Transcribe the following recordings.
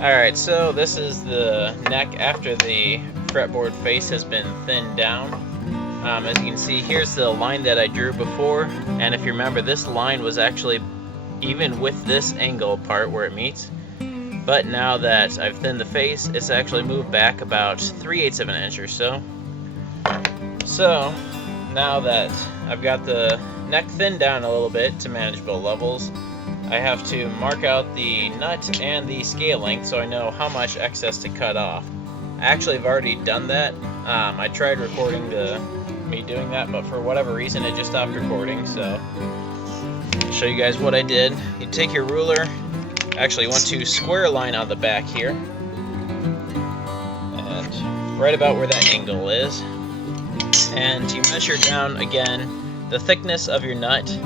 Alright, so this is the neck after the fretboard face has been thinned down. As you can see, here's the line that I drew before, and if you remember, this line was actually even with this angle part where it meets. But now that I've thinned the face, it's actually moved back about 3/8 of an inch or so. So now that I've got the neck thinned down a little bit to manage both levels, I have to mark out the nut and the scale length so I know how much excess to cut off. I actually have already done that. I tried recording me doing that, but for whatever reason it just stopped recording, so I'll show you guys what I did. You take your ruler, actually you want to square a line on the back here, and right about where that angle is, and you measure down again the thickness of your nut.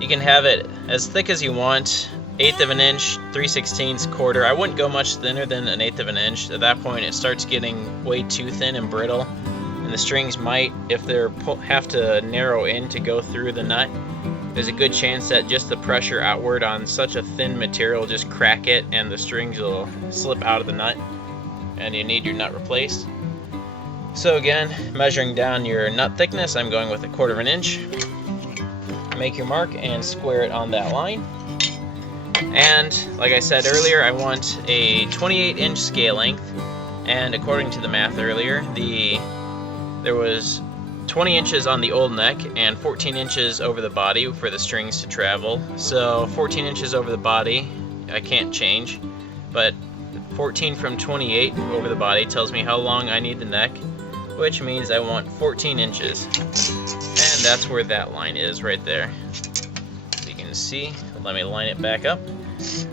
You can have it as thick as you want, 1/8 of an inch, 3/16, quarter. I wouldn't go much thinner than 1/8 of an inch. At that point it starts getting way too thin and brittle, and the strings might, if they have to narrow in to go through the nut, there's a good chance that just the pressure outward on such a thin material will just crack it and the strings will slip out of the nut and you need your nut replaced. So again, measuring down your nut thickness, I'm going with 1/4 of an inch. Make your mark and square it on that line. And like I said earlier, I want a 28-inch scale length, and according to the math earlier, there was 20 inches on the old neck and 14 inches over the body for the strings to travel. So 14 inches over the body I can't change, but 14 from 28 over the body tells me how long I need the neck, which means I want 14 inches. And that's where that line is right there. So you can see, let me line it back up,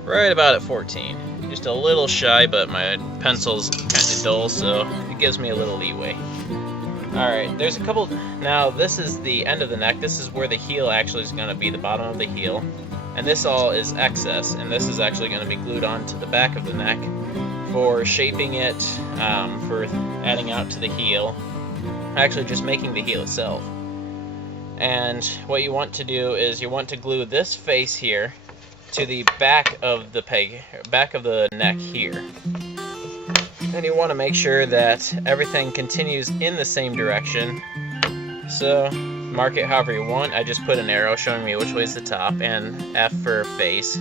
right about at 14. Just a little shy, but my pencil's kind of dull, so it gives me a little leeway. Alright, there's a couple. Now this is the end of the neck. This is where the heel actually is going to be, the bottom of the heel. And this all is excess, and this is actually going to be glued onto the back of the neck for shaping it, for adding out to the heel, actually just making the heel itself. And what you want to do is you want to glue this face here to the back of the peg, back of the neck here. And you want to make sure that everything continues in the same direction. So mark it however you want. I just put an arrow showing me which way is the top, and F for face.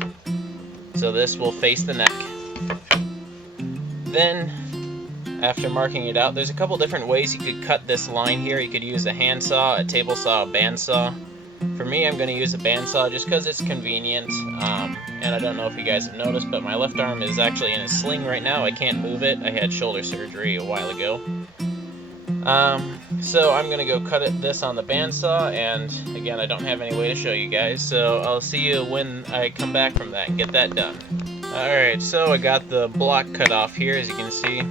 So this will face the neck. Then, after marking it out, there's a couple different ways you could cut this line here. You could use a handsaw, a table saw, a bandsaw. For me, I'm going to use a bandsaw just because it's convenient. And I don't know if you guys have noticed, but my left arm is actually in a sling right now. I can't move it. I had shoulder surgery a while ago. So I'm going to go cut this on the bandsaw, and again, I don't have any way to show you guys, so I'll see you when I come back from that and get that done. Alright, so I got the block cut off here, as you can see.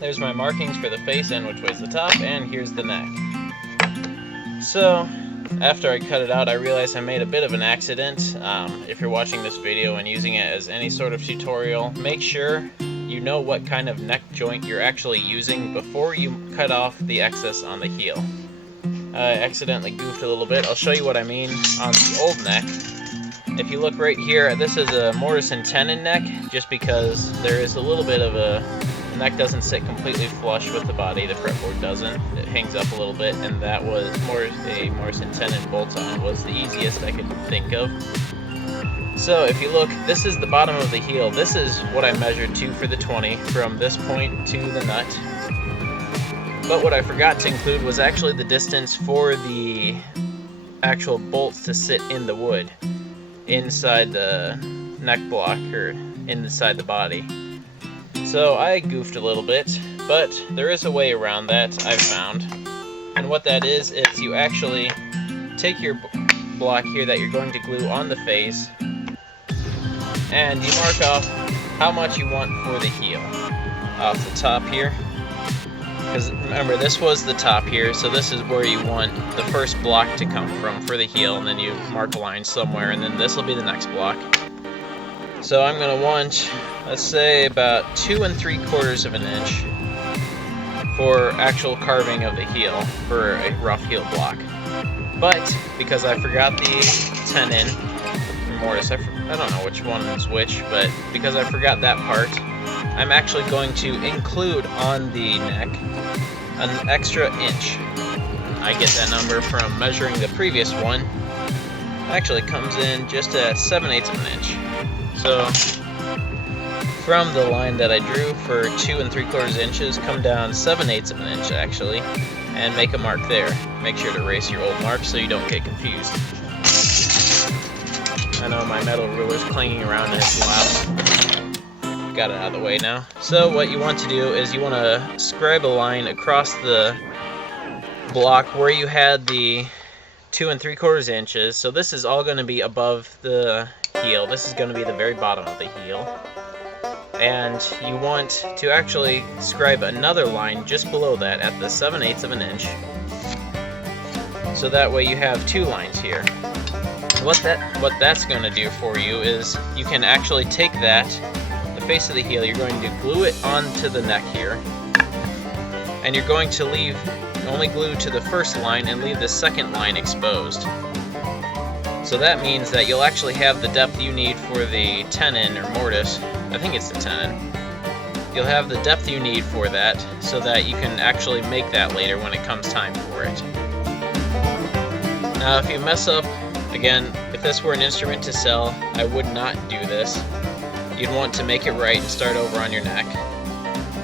There's my markings for the face and which way's the top, and here's the neck. So, after I cut it out, I realized I made a bit of an accident. If you're watching this video and using it as any sort of tutorial, make sure you know what kind of neck joint you're actually using before you cut off the excess on the heel. I accidentally goofed a little bit. I'll show you what I mean on the old neck. If you look right here, this is a mortise and tenon neck, just because there is a little bit of the neck doesn't sit completely flush with the body, the fretboard doesn't. It hangs up a little bit, and that was a mortise and tenon bolt-on was the easiest I could think of. So if you look, this is the bottom of the heel. This is what I measured to for the 20, from this point to the nut. But what I forgot to include was actually the distance for the actual bolts to sit in the wood, inside the neck block, or inside the body. So I goofed a little bit, but there is a way around that I've found. And what that is you actually take your block here that you're going to glue on the face, and you mark off how much you want for the heel off the top here. Because remember, this was the top here, so this is where you want the first block to come from for the heel, and then you mark a line somewhere, and then this will be the next block. So I'm going to want, let's say, about 2 3/4 of an inch for actual carving of the heel for a rough heel block. But because I forgot the tenon or mortise, I don't know which one is which, but because I forgot that part, I'm actually going to include on the neck an extra inch. I get that number from measuring the previous one. It actually comes in just at 7/8 of an inch. So from the line that I drew for 2 3/4 inches, come down 7/8 of an inch actually, and make a mark there. Make sure to erase your old mark so you don't get confused. I know my metal ruler's clanging around and it's loud. Got it out of the way now. So what you want to do is you want to scribe a line across the block where you had the 2 3/4 inches. So this is all going to be above the heel. This is going to be the very bottom of the heel. And you want to actually scribe another line just below that at the 7/8 of an inch. So that way you have two lines here. What that's going to do for you is you can actually take that, the face of the heel, you're going to glue it onto the neck here. And you're going to leave only glue to the first line and leave the second line exposed. So that means that you'll actually have the depth you need for the tenon or mortise. I think it's the tenon. You'll have the depth you need for that so that you can actually make that later when it comes time for it. Now if you mess up, again, if this were an instrument to sell, I would not do this. You'd want to make it right and start over on your neck.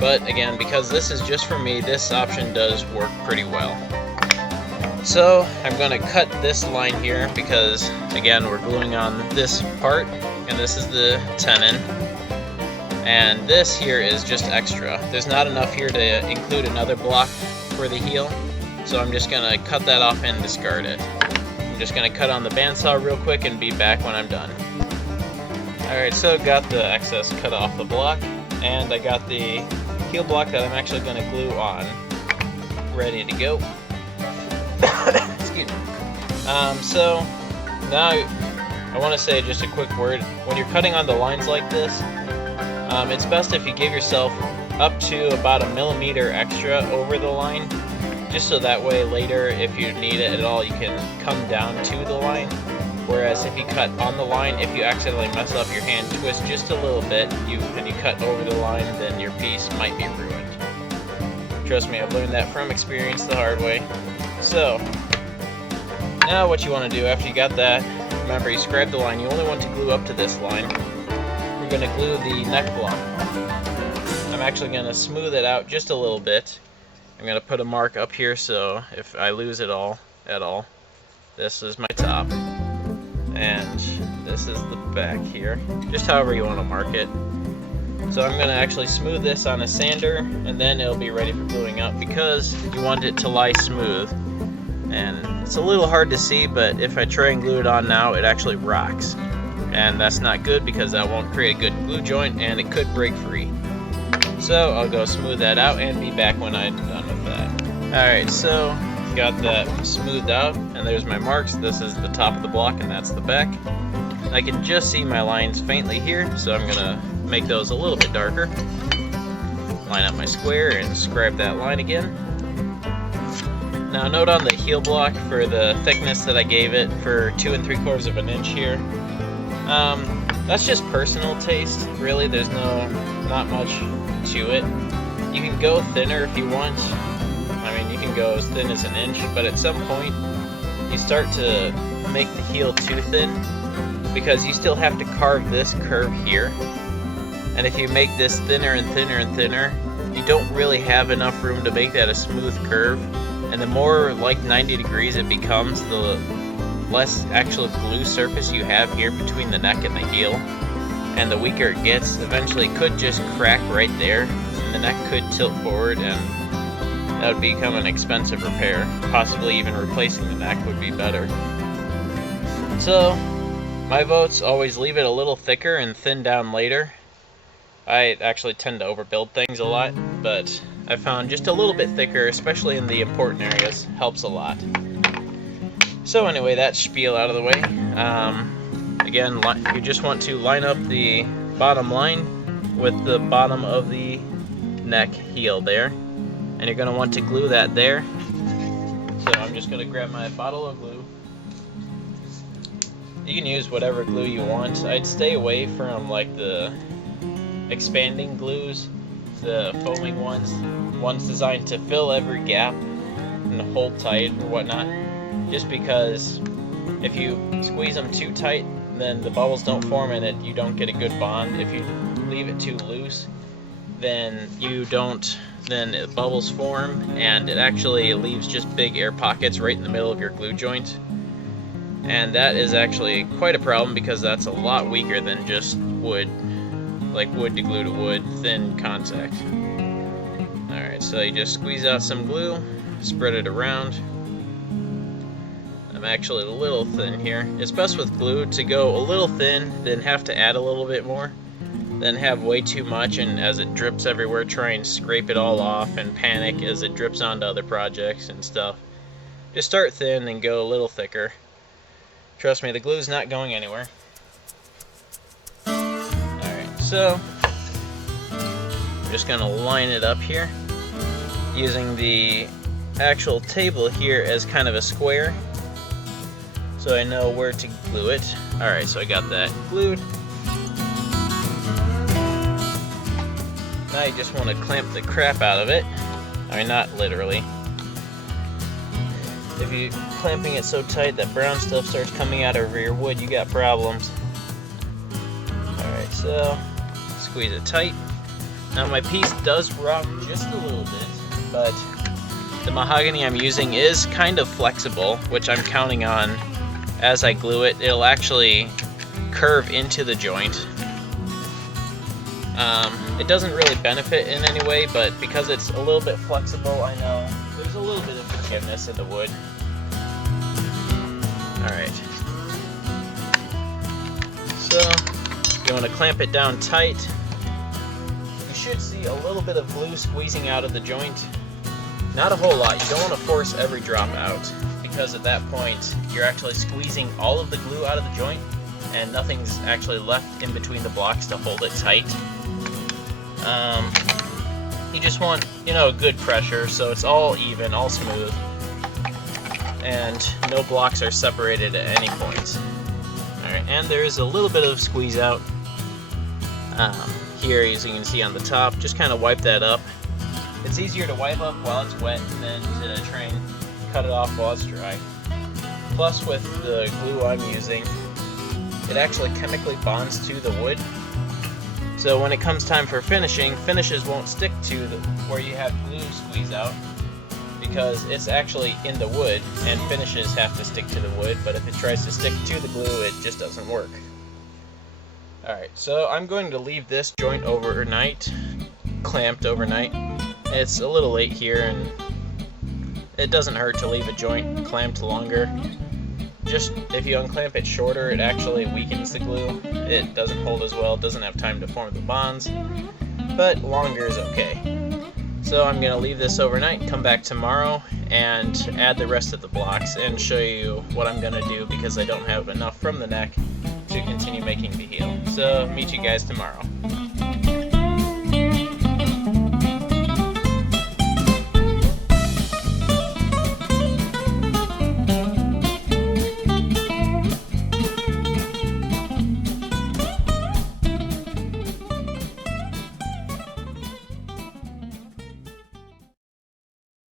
But again, because this is just for me, this option does work pretty well. So I'm going to cut this line here because, again, we're gluing on this part, and this is the tenon. And this here is just extra. There's not enough here to include another block for the heel, so I'm just going to cut that off and discard it. I'm just going to cut on the bandsaw real quick and be back when I'm done. Alright, so got the excess cut off the block, and I got the heel block that I'm actually going to glue on, ready to go. Excuse me. So now I want to say just a quick word. When you're cutting on the lines like this, it's best if you give yourself up to about 1 millimeter extra over the line, just so that way later, if you need it at all, you can come down to the line. Whereas if you cut on the line, if you accidentally mess up your hand, twist just a little bit, and you cut over the line, then your piece might be ruined. Trust me, I've learned that from experience the hard way. So, now what you want to do after you got that, remember you scribe the line, you only want to glue up to this line. We're going to glue the neck block. I'm actually going to smooth it out just a little bit. I'm going to put a mark up here so if I lose it all, this is my top. And this is the back here, just however you want to mark it. So I'm going to actually smooth this on a sander, and then it'll be ready for gluing up because you want it to lie smooth. And it's a little hard to see, but if I try and glue it on now, it actually rocks. And that's not good because that won't create a good glue joint and it could break free. So I'll go smooth that out and be back when I'm done with that. Alright, so got that smoothed out, and there's my marks. This is the top of the block and that's the back. I can just see my lines faintly here, so I'm gonna make those a little bit darker. Line up my square and scribe that line again. Now note on the heel block for the thickness that I gave it for 2 3/4 of an inch here. That's just personal taste, really. There's not much to it. You can go thinner if you want. I mean, you can go as thin as an inch, but at some point you start to make the heel too thin because you still have to carve this curve here. And if you make this thinner and thinner and thinner, you don't really have enough room to make that a smooth curve. And the more like 90 degrees it becomes, the less actual glue surface you have here between the neck and the heel. And the weaker it gets, eventually it could just crack right there, and the neck could tilt forward, and that would become an expensive repair. Possibly even replacing the neck would be better. So, my votes always leave it a little thicker and thin down later. I actually tend to overbuild things a lot, but I found just a little bit thicker, especially in the important areas, helps a lot. So anyway, that spiel out of the way. Again, you just want to line up the bottom line with the bottom of the neck heel there. And you're going to want to glue that there. So I'm just going to grab my bottle of glue. You can use whatever glue you want. I'd stay away from like the expanding glues, the foaming ones designed to fill every gap and hold tight or whatnot, just because if you squeeze them too tight, then the bubbles don't form in it, you don't get a good bond. If you leave it too loose, then bubbles form, and it actually leaves just big air pockets right in the middle of your glue joint. And that is actually quite a problem, because that's a lot weaker than just wood, like wood to glue to wood, thin contact. Alright, so you just squeeze out some glue, spread it around. I'm actually a little thin here. It's best with glue to go a little thin, then have to add a little bit more, then have way too much, and as it drips everywhere, try and scrape it all off and panic as it drips onto other projects and stuff. Just start thin and go a little thicker. Trust me, the glue's not going anywhere. Alright, so I'm just gonna line it up here using the actual table here as kind of a square, so I know where to glue it. Alright, so I got that glued. Now you just want to clamp the crap out of it. I mean, not literally. If you're clamping it so tight that brown stuff starts coming out over your wood, you got problems. Alright, so squeeze it tight. Now my piece does rock just a little bit, but the mahogany I'm using is kind of flexible, which I'm counting on as I glue it. It'll actually curve into the joint. It doesn't really benefit in any way, but because it's a little bit flexible, I know there's a little bit of forgiveness in the wood. Alright. So, you want to clamp it down tight. You should see a little bit of glue squeezing out of the joint. Not a whole lot. You don't want to force every drop out, because at that point, you're actually squeezing all of the glue out of the joint, and nothing's actually left in between the blocks to hold it tight. You just want, a good pressure, so it's all even, all smooth, and no blocks are separated at any point. Alright, and there's a little bit of squeeze out here, as you can see on the top. Just kind of wipe that up. It's easier to wipe up while it's wet than to try and cut it off while it's dry. Plus, with the glue I'm using, it actually chemically bonds to the wood. So when it comes time for finishing, finishes won't stick to where you have glue squeeze out, because it's actually in the wood, and finishes have to stick to the wood, but if it tries to stick to the glue, it just doesn't work. Alright, so I'm going to leave this joint overnight, clamped overnight. It's a little late here, and it doesn't hurt to leave a joint clamped longer. Just if you unclamp it shorter, it actually weakens the glue. It doesn't hold as well, it doesn't have time to form the bonds, but longer is okay. So I'm going to leave this overnight, come back tomorrow, and add the rest of the blocks and show you what I'm going to do, because I don't have enough from the neck to continue making the heel. So meet you guys tomorrow.